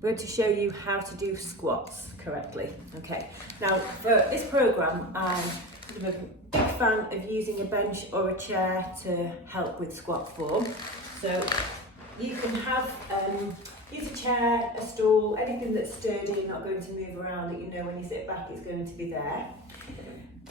we're going to show you how to do squats correctly. Okay, now for this program, I'm a big fan of using a bench or a chair to help with squat form. So you can have use a chair, a stool, anything that's sturdy and not going to move around, that you know when you sit back it's going to be there.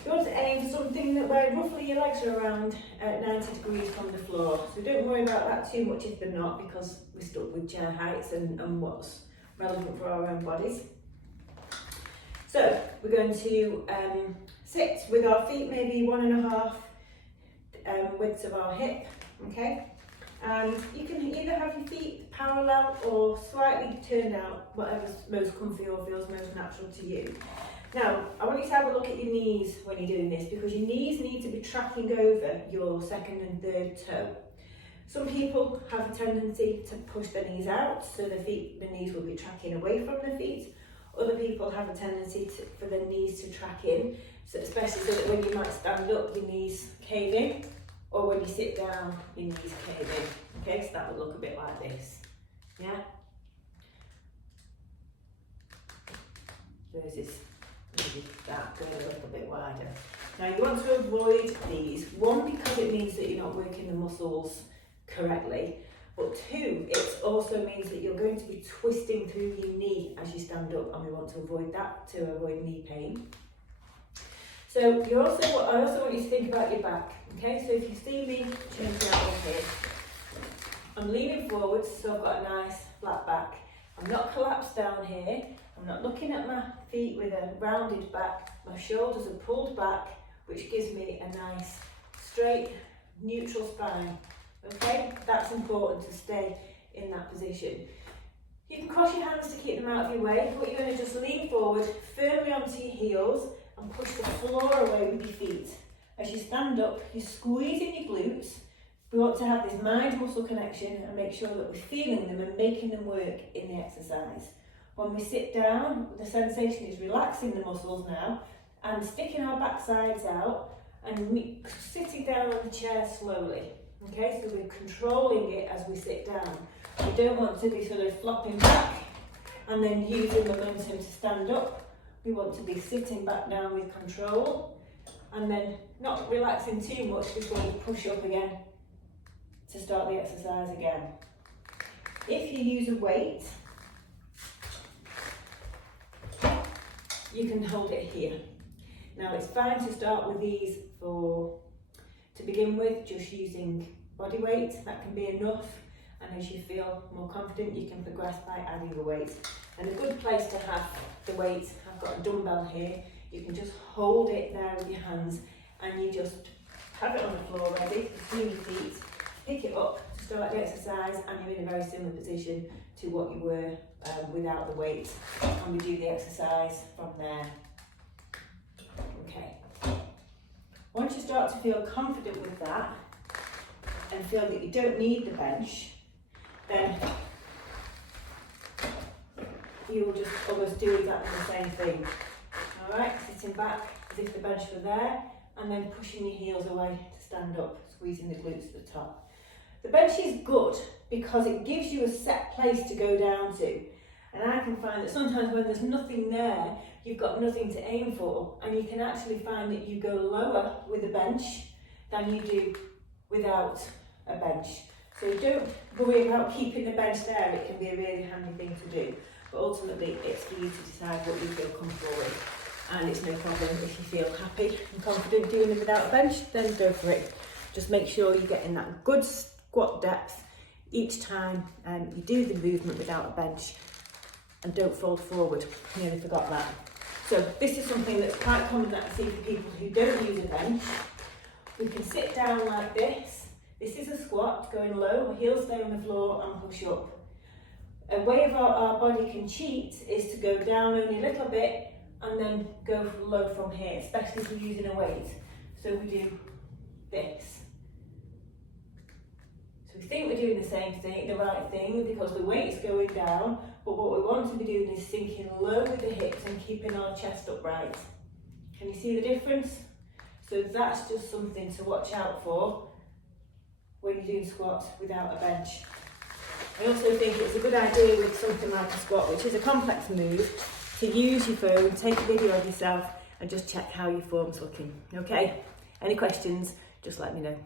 You want to aim for something that where roughly your legs are around 90 degrees from the floor. So don't worry about that too much if they're not, because we're stuck with chair heights and what's relevant for our own bodies. So we're going to sit with our feet maybe 1.5 widths of our hip, okay? And you can either have your feet parallel or slightly turned out, whatever's most comfy or feels most natural to you. Now, I want you to have a look at your knees when you're doing this, because your knees need to be tracking over your second and third toe. Some people have a tendency to push their knees out, so the knees will be tracking away from their feet. Other people have a tendency for their knees to track in, so especially so that when you might stand up, your knees cave in, or when you sit down, your knees cave in. Okay, so that would look a bit like this. Yeah? Versus that going a little bit wider. Now you want to avoid these. One, because it means that you're not working the muscles correctly, but two, it also means that you're going to be twisting through your knee as you stand up, and we want to avoid that to avoid knee pain. So I also want you to think about your back. Okay, so if you see me change the angle here, I'm leaning forwards, so I've got a nice flat back. I'm not collapsed down here. I'm not looking at my feet with a rounded back. My shoulders are pulled back, which gives me a nice straight neutral spine. Okay, that's important to stay in that position. You can cross your hands to keep them out of your way, but you're going to just lean forward firmly onto your heels and push the floor away with your feet. As you stand up, you're squeezing your glutes. We want to have this mind-muscle connection and make sure that we're feeling them and making them work in the exercise. When we sit down, the sensation is relaxing the muscles now and sticking our backsides out and sitting down on the chair slowly. Okay, so we're controlling it as we sit down. We don't want to be sort of flopping back and then using momentum to stand up. We want to be sitting back down with control and then not relaxing too much before we push up again to start the exercise again. If you use a weight, you can hold it here. Now it's fine to start with these to begin with, just using body weight, that can be enough, and as you feel more confident you can progress by adding a weight. And a good place to have the weight, I've got a dumbbell here, you can just hold it there with your hands and you just have it on the floor ready between your feet, pick it up to start the exercise, and you're in a very similar position to what you were without the weight, and we do the exercise from there. Okay. Once you start to feel confident with that and feel that you don't need the bench, then you will just almost do exactly the same thing. Alright, sitting back as if the bench were there, and then pushing your heels away to stand up, squeezing the glutes at the top. The bench is good because it gives you a set place to go down to. And I can find that sometimes when there's nothing there, you've got nothing to aim for, and you can actually find that you go lower with a bench than you do without a bench. So don't worry about keeping the bench there, it can be a really handy thing to do. But ultimately it's for you to decide what you feel comfortable with, and it's no problem if you feel happy and confident doing it without a bench, then go for it. Just make sure you're getting that good squat depth each time you do the movement without a bench, and don't fold forward. I nearly forgot that. So this is something that's quite common that I see for people who don't use a bench. We can sit down like this. This is a squat, going low, heels stay on the floor and push up. A way of our body can cheat is to go down only a little bit and then go low from here, especially if you're using a weight. So we do this. So we think we're doing the same thing, the right thing, because the weight's going down, but what we want to be doing is sinking low with the hips and keeping our chest upright. Can you see the difference? So that's just something to watch out for when you're doing squats without a bench. I also think it's a good idea with something like a squat, which is a complex move, to use your phone, take a video of yourself and just check how your form's looking. Okay? Any questions, just let me know.